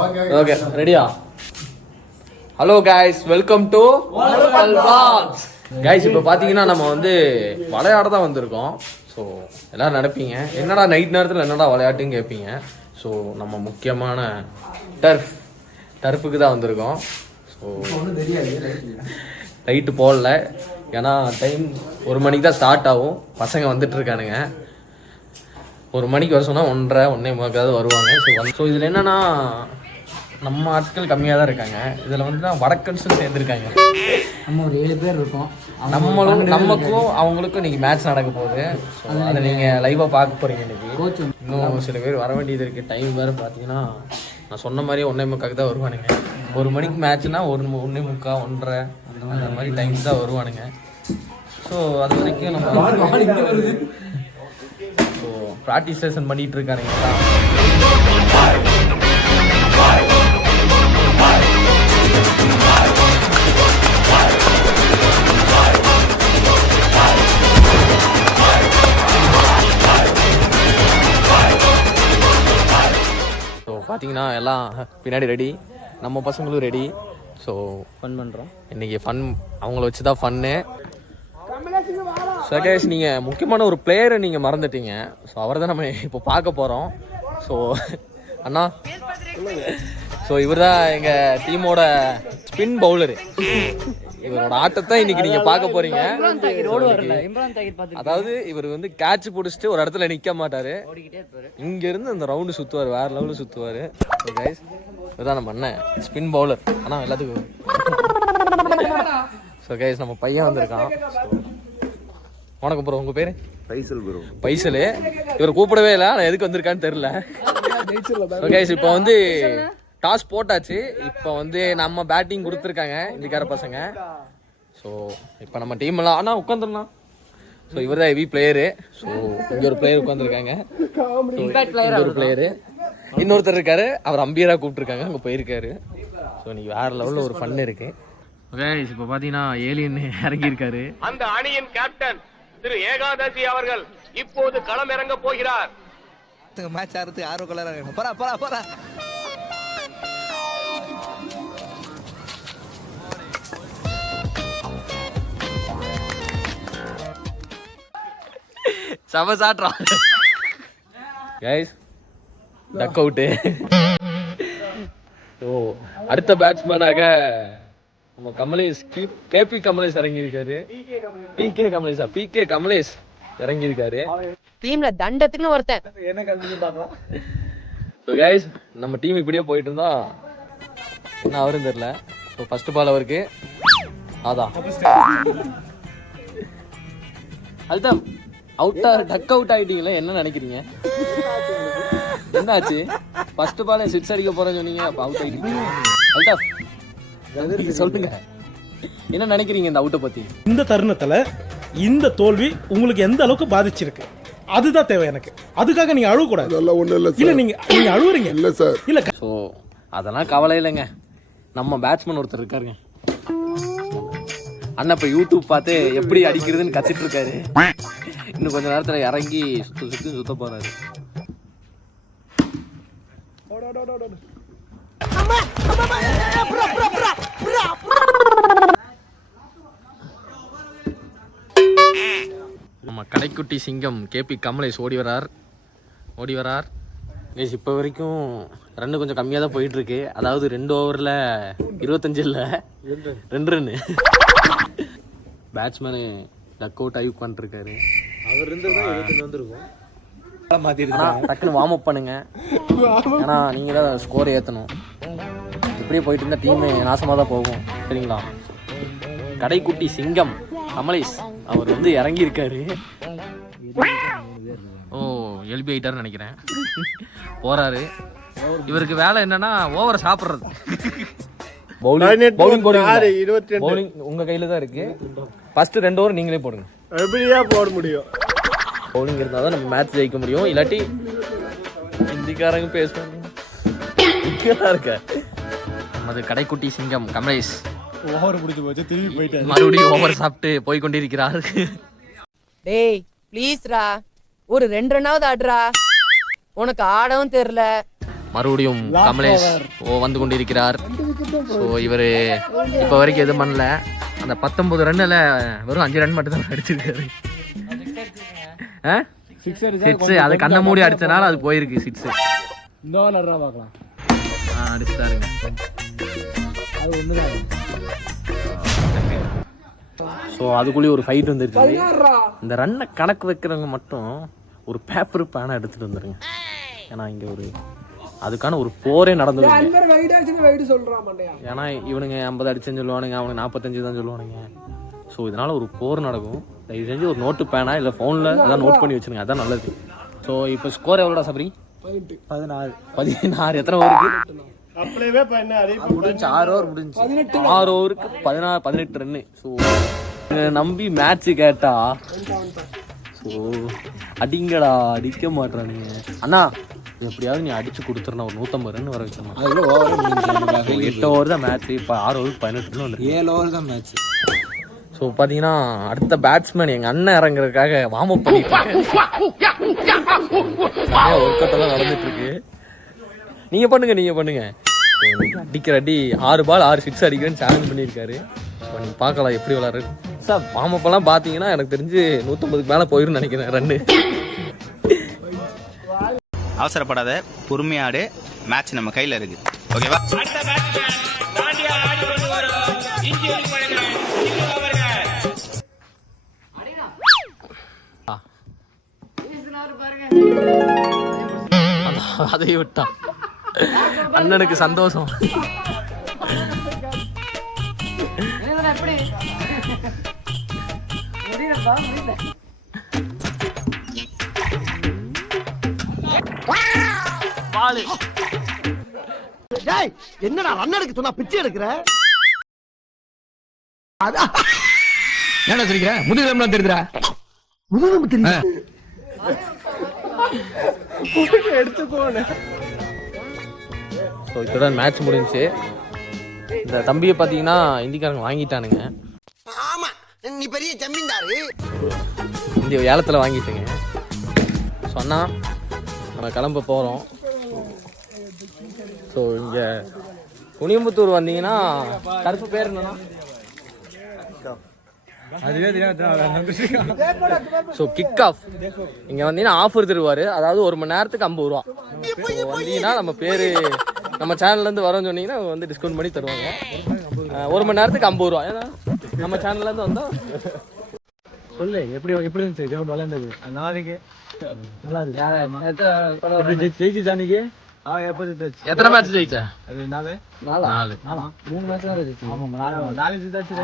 Okay ரெடியா? Hello guys, welcome to vlogs. Guys இப்போ பார்த்தீங்கன்னா நம்ம வந்து விளையாட தான் வந்திருக்கோம். ஸோ எல்லோரும் நினைப்பீங்க என்னடா நைட் நேரத்தில் என்னடா விளையாட்டுன்னு கேட்பீங்க. ஸோ நம்ம முக்கியமான டர்ஃபுக்கு தான் வந்திருக்கோம். ஸோ லைட்டு போடல, ஏன்னா டைம் 1 மணிக்கு தான் ஸ்டார்ட் ஆகும். பசங்க வந்துட்டு இருக்கானுங்க. 1 மணிக்கு வர சொன்னால் 1:30 வருவாங்க. ஸோ இதில் என்னென்னா நம்ம ஆட்கள் கம்மியாக தான் இருக்காங்க. இதில் வந்து வடக்கன்ஸும் சேர்ந்துருக்காங்க. நம்ம ஒரு 7 பேர் இருக்கோம். நமக்கும் அவங்களுக்கும் இன்றைக்கி மேட்ச் நடக்க போகுது. ஸோ அதை நீங்கள் லைவாக பார்க்க போகிறீங்க இன்றைக்கி. இன்னும் சில பேர் வர வேண்டியது இருக்குது. டைம் வேறு பார்த்தீங்கன்னா நான் சொன்ன மாதிரியே 1:45 தான் வருவானுங்க. 1 மணிக்கு மேட்ச்னா 1:45 1:30 அந்த மாதிரி டைம்ஸ் தான் வருவானுங்க. ஸோ அது வரைக்கும் நம்ம ஸோ ப்ராக்டிஸ் செஷன் பண்ணிகிட்டு இருக்கானுங்க. ஸோ பார்த்தீங்கன்னா எல்லாம் பின்னாடி ரெடி, நம்ம பசங்களும் ரெடி. ஸோ ஃபன் பண்ணுறோம் இன்றைக்கி. ஃபன் அவங்கள வச்சு தான் ஃபன்னு. ஸோ கைஸ், நீங்கள் முக்கியமான ஒரு பிளேயரை நீங்கள் மறந்துட்டீங்க. ஸோ அவரை தான் நம்ம இப்போ பார்க்க போகிறோம். ஸோ அண்ணா, ஸோ இவர் தான் எங்கள் டீமோட ஸ்பின் பவுலரு. இவரோட ஆட்டத்தை இன்னைக்கு நீங்கள் பார்க்க போகிறீங்க. அதாவது இவர் வந்து கேட்ச் பிடிச்சிட்டு ஒரு இடத்துல நிற்க மாட்டார். இங்கேருந்து அந்த ரவுண்டு சுற்றுவார், வேறு லெவலில் சுற்றுவார். ஸோ கைஸ், இதுதான் நம்ம அண்ணன் ஸ்பின் பவுலர். ஆனால் எல்லாத்துக்கும் ஸோ கைஸ் நம்ம பையன் வந்திருக்கான். வணக்கம் ப்ரோ, உங்கள் பேர்? பைசல் ப்ரோ. பைசல். இவர் கூப்பிடவே இல்லை, ஆனால் எதுக்கு வந்திருக்கான்னு தெரில. கைஸ் இப்போ வந்து டாஸ் போட்டாச்சு. இப்போ வந்து நம்ம பேட்டிங் கொடுத்துருக்காங்க இந்திக்கார பசங்க. ஸோ இப்போ நம்ம டீம் எல்லாம் ஆனால் உட்காந்துடலாம். ஸோ இவர் தான் ஹெவி பிளேயரு. ஸோ இங்கே ஒரு பிளேயர் உட்காந்துருக்காங்க, ஒரு பிளேயரு. இன்னொருத்தர் இருக்காரு, அவர் அம்பியராக கூப்பிட்டுருக்காங்க, அங்கே போயிருக்காரு. ஸோ இன்னைக்கு வேறு லெவலில் ஒரு ஃபன் இருக்கு. கைஸ் இப்போ பார்த்தீங்கன்னா ஏலியன் இறங்கியிருக்காரு. அந்த அணியின் கேப்டன் திரு ஏகாதசி அவர்கள் இப்போது களம் இறங்க போகிறார். மேட்ச் ஆடுறது ஆர்வம் கலரா போறா போறா போறா. சம சாட்றா. கைஸ் டக் அவுட்டு. ஓ, அடுத்த பேட்ஸ்மேனாக நம்ம கமலேஷ், கேபி கமலேஷ் இறங்கியிருக்காரு. பிகே கமலேஷ் இறங்கியிருக்காரு. டீம்ல தண்டத்துக்குன்னு ஒருத்தன். ஸோ கைஸ், நம்ம டீம் இப்படியே போயிட்டு இருந்தா என்ன அவரும் தெரியல. ஸோ ஃபர்ஸ்ட் பால் அவருக்கு. அதான் அதுதான் டக் அவுட் ஆகிட்டீங்களா? என்ன நினைக்கிறீங்க? என்னாச்சு? ஃபர்ஸ்ட் பால் சிக்ஸ் அடிக்க போறேன்னு சொன்னீங்க, அப்போ அவுட் ஆகிட்டீங்க. அதுதான் சொல்லுங்க, என்ன நினைக்கிறீங்க இந்த அவுட்டை பத்தி? இந்த தருணத்துல இந்த தோல்வி உங்களுக்கு எந்த அளவுக்கு பாதிச்சிருக்கு, அதுதான் தேவை எனக்கு. அதுக்காக நீங்க அழுவ கூடாது. இல்ல நீங்க அழுவுறீங்க இல்ல சார். இல்ல ஸோ அதெல்லாம் கவலை இல்லைங்க. நம்ம பேட்ஸ்மேன் ஒருத்தர் இருக்காருங்க, அண்ணா இப்போ யூடியூப் பார்த்து எப்படி அடிக்கிறதுன்னு கத்துட்டு இருக்காரு. இன்னும் கொஞ்ச நேரத்தில் இறங்கி சுத்த போறாரு. நம்ம கடைக்குட்டி சிங்கம் கேபி கமலேஷ் ஓடி வரார். இப்போ வரைக்கும் ரன்னு கொஞ்சம் கம்மியாக தான் போயிட்டு இருக்கு. அதாவது 2 ஓவரில் 25 இல்லை, 2 ரன்னு. பேட்ஸ்மேனு டக் அவுட் ஆகி உட்காந்துருக்காரு. அவர் இருந்ததுதான் 25 வந்திருக்கும். டக்குன்னு வார்ம் அப் பண்ணுங்க, ஏன்னா நீங்கள் தான் ஸ்கோர் ஏற்றணும். இப்படியே போயிட்டு இருந்தால் டீமு நாசமாக தான் போகும், சரிங்களா? கடைக்குட்டி சிங்கம் கமலேஷ் அவர் வந்து இறங்கியிருக்காரு. ஓ, எல்பி ஆயிட்டாருன்னு நினைக்கிறேன். போறாரு. இவருக்கு வேலை என்னன்னா ஓவரை சாப்பிட்றது. பவுலிங் உங்க கையில தான் இருக்கு. ஃபர்ஸ்ட் 2 ஓவர் நீங்களே போடுங்க. எப்படியா போட முடியும்? பவுலிங் இருந்தால் தான் நம்ம மேட்ச் ஜெயிக்க முடியும். இல்லாட்டி இந்திக்காரங்க பேசுவாங்க. இருக்க நமது கடைக்குட்டி சிங்கம் கமலேஷ் ஓவர் முடிஞ்சு போச்சு, திரும்பி போயிட்டாரு. மறுபடியும் ஓவர் சாப்பிட்டு போய் கொண்டிருக்கிறார். டேய் ப்ளீஸ்ரா, ஒரு 2 ரன்னாவது ஆடுறா. உனக்கு ஆடவும் தெரியல. மறுபடியும் கமலேஷ் வந்து கொண்டிருக்கிறார். ஸோ இவர் இப்போ வரைக்கும் எதுவும் பண்ணல. அந்த 19 ரன்னில் வெறும் 5 ரன் மட்டும் தான் அடிச்சிருக்காரு. சிக்ஸ் அது கண்ணை மூடி அடிச்சனால அது போயிருக்கு சிக்ஸ். பார்க்கலாம் அடிச்சுட்டாருங்க. அது ஒண்ணுதான். ஸோ அதுக்குள்ளேயே ஒரு ஃபைட் வந்துருச்சு. இந்த ரன்னை கணக்கு வைக்கிறவங்க மட்டும் ஒரு பேப்பர் பேனை எடுத்துட்டு வந்துருங்க. ஏன்னா இங்க ஒரு அதுக்கான ஒரு போரே நடந்தது. ஏன்னா இவனுங்க 50 அடிச்சுன்னு சொல்லுவானுங்க, அவனுக்கு 45 தான் சொல்லுவானுங்க. ஸோ இதனால ஒரு போர் நடக்கும். தயவு செஞ்சு ஒரு நோட்டு பேனா இல்லை ஃபோனில் அதான் நோட் பண்ணி வச்சுருங்க, அதான் நல்லது. ஸோ இப்போ ஸ்கோர் எவ்வளோடா சபரி? 16. எத்தனை ஓவருக்கு? முடிஞ்சு 6 ஓவர் முடிஞ்சு. 6 ஓவருக்கு 18 ரன்னு. ஸோ நம்பி மேட்ச்சு கேட்டா ஸோ அடிங்கடா, அடிக்க மாட்டானுங்க. அண்ணா எப்படியாவது நீ அடிச்சு கொடுத்துருந்தா ஒரு 150 ரன் வர வச்சிடணும். 8 ஓவர் தான் மேட்ச். இப்போ 6 ஓவருக்கு 18 ரன் வந்து 7 ஓவர் தான் மேட்ச். ஸோ பார்த்தீங்கன்னா அடுத்த பேட்ஸ்மேன் எங்கள் அண்ணன் இறங்குறதுக்காக வார்ம் அப் பண்ணிட்டு ஒர்க் அவுட் எல்லாம் நடந்துட்டு இருக்கு. நீங்கள் பண்ணுங்க. அடிக்கிற அடி 6 பால் 6 சிக்ஸ் அடிக்கிறேன்னு சேலஞ்ச் பண்ணியிருக்காரு. ஸோ நீங்கள் பார்க்கலாம் எப்படி விளாட்றது. சார் வார்ம் அப் எல்லாம் பார்த்தீங்கன்னா எனக்கு தெரிஞ்சு 150க்கு மேலே போயிருன்னு நினைக்கிறேன் ரன்னு. அவசரப்படாத, பொறுமையாடு, மேட்ச் நம்ம கையில் இருக்கு. ஓகேவா? அதை விட்டான் அண்ணனுக்கு சந்தோஷம். என்னடா அண்ணனுக்கு சொன்னா பிச்சை எடுக்கிற? என்ன தெரியுற? முதுகெலும்புலாம் தெரியுதுடா. முதுகெலும்பு தெரியுது. ஸோ இத்துடன் மேட்ச் முடிஞ்சுச்சு. இந்த தம்பியை பார்த்தீங்கன்னா இந்திக்காரங்க வாங்கிட்டானுங்க. ஆமா, நீ பெரிய ஜமீன்தாரு. இந்த ஏலத்தில் வாங்கிட்டுங்க. சொன்னா நம்ம கிளம்ப போகிறோம். ஸோ இங்கே குனியம்புத்தூர் வந்தீங்கன்னா கருப்பு பேர் என்னன்னா ஸோ கிக் ஆஃப் இங்கே வந்தீங்கன்னா ஆஃபர் தருவார். அதாவது 1 மணி நேரத்துக்கு 50 ரூபா. வந்தீங்கன்னா நம்ம பேர் நம்ம சேனல்லேருந்து வரோன்னு சொன்னீங்கன்னா வந்து டிஸ்கவுண்ட் பண்ணி தருவாங்க. 1 மணி நேரத்துக்கு 50 ரூபா. ஏன்னா நம்ம சேனல்லேருந்து வந்தோம். சொல்லு எப்படி இருந்துச்சு கிரவுண்ட் விளையாண்டது? நாளைக்கு நல்லா இருக்கு. ஜெயிச்சு அன்னைக்கு எத்தனை மேட்ச் ஜெயிச்சா? அது 4 3 மேட்ச் தான் ஜெயிச்சு. ஆமா 4 ஜெயிச்சாச்சு,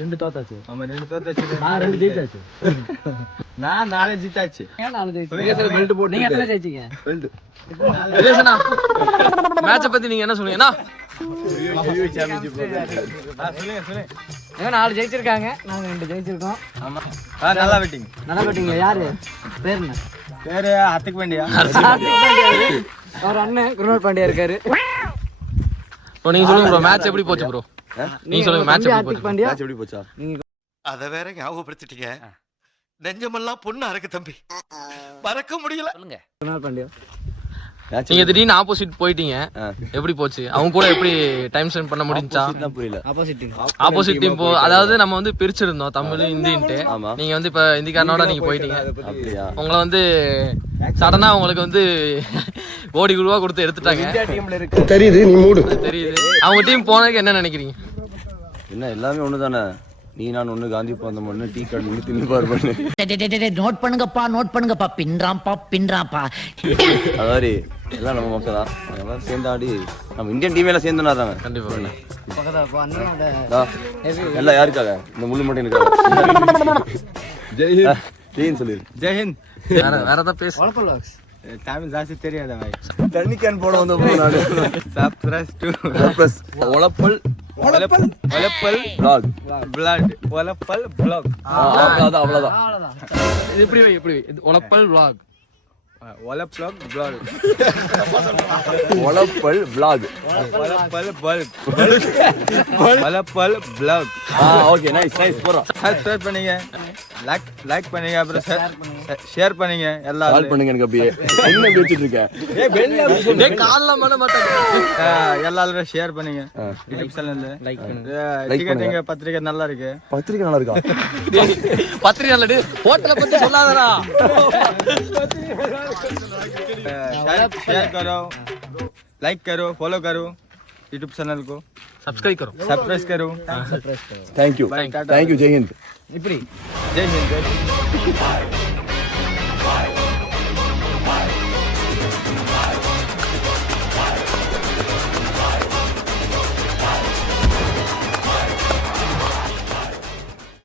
2 தோத்தாச்சு. ஆமா 2 தோத்தாச்சு. நான் 2 ஜெயிச்சாச்சு. நான் 4 ஜெயிச்சாச்சு. ஏன் 4 ஜெயிச்சீங்க? பெல்ட் போட்டு. நீங்க எத்தனை ஜெயிச்சீங்க? பெல்ட். விஜயசனா மேட்சை பத்தி நீங்க என்ன சொல்லுவீங்கன்னா? சொல்லுங்க. 4 ஜெயிச்சிருக்காங்க, நாங்க 2 ஜெயிச்சிருக்கோம். ஆமா நல்லா வெட்டிங். யாரு பேர் என்ன? பேரு ஹர்திக் பாண்டியா. அவர் அண்ணன் குருநாத் பாண்டியா இருக்காரு. நீங்க சொல்லுங்க ப்ரோ, மேட்ச் எப்படி போச்சு ப்ரோ? நீங்க சொல்லுங்க மேட்ச் எப்படி போச்சு? அத வேற ஞாபகப்படுத்திட்டீங்க. நெஞ்சமெல்லாம் பொண்ணா இருக்கு தம்பி, மறக்க முடியல. குருநாத் பாண்டியா நீங்க திடீர்னு ஆப்போசிட் போயிட்டீங்க, எப்படி போச்சு? அவங்க கூட எப்படி டைம் ஸ்பெண்ட் பண்ண முடிஞ்சா? புரியல. ஆப்போசிட் டீம் அதாவது நம்ம வந்து பிரிச்சிருந்தோம் தமிழ் ஹிந்தின்ட்டு. நீங்க வந்து இப்ப ஹிந்திக்காரனோட நீங்க போயிட்டீங்க. உங்களை வந்து சடனா உங்களுக்கு வந்து கோடி ரூபா கொடுத்து எடுத்துட்டாங்க. தெரியுது, நீ மூடு. தெரியுது. அவங்க டீம் போனதுக்கு என்ன நினைக்கிறீங்க? என்ன எல்லாமே ஒண்ணுதானே. நீ நான் ஒண்ணு, காந்தி போந்த ஒண்ணு, டீ கார்டு ஒண்ணு, தின்னு பாரு. நோட் பண்ணுங்கப்பா பின்றாம்பா. அதாவது எல்லாம் நம்ம மக்கள் தான். அதெல்லாம் சேர்ந்து ஆடி நம்ம இந்தியன் டீம் எல்லாம் சேர்ந்து விளாடுறாங்க. கண்டிப்பா எல்லாம் யாருக்காக? இந்த முள்ளு மட்டும் ஜெய்ஹிந்த் சொல்லு. ஜெய்ஹிந்த். வேற ஏதாவது பேசு. தமிழ் ஜாஸ்தி தெரியாத பாய். தண்ணி கேன் போட வந்த நாடு. சப்ரஸ் டு ஒலப்பல் பிளாக். பிளட் ஒலப்பல் பிளாக். அவ்வளவுதான். இது எப்படி ஒலப்பல் vlog. ஒலப்பல் பிளாக். ஒலப்பல் vlog. ஒலப்பல் பல்ப். ஒலப்பல் பிளாக். ஓகே, நைஸ் போறோம். சப்ஸ்கிரைப் பண்ணுங்க, லைக் பண்ணுங்க, அப்புறம் ஷேர் பண்ணுங்க எல்லாரும் கால் பண்ணுங்க எனக்கு அப்படியே என்ன பேசிட்டு இருக்கேன் எல்லாரும் ஷேர் பண்ணுங்க யூடியூப் சேனல்ல Like டிக்கெட் பத்திரிக்கை நல்லா இருக்கு பத்திரிக்கை நல்லா இருக்கா பத்திரிக்கை நல்லது ஹோட்டலை பத்தி சொல்லாதடா शेयर करो लाइक करो फॉलो करो यूट्यूब चैनल को சப்ஸ்கிரைப் करो सब्सक्राइब करो थैंक यू जय हिंद जय हिंद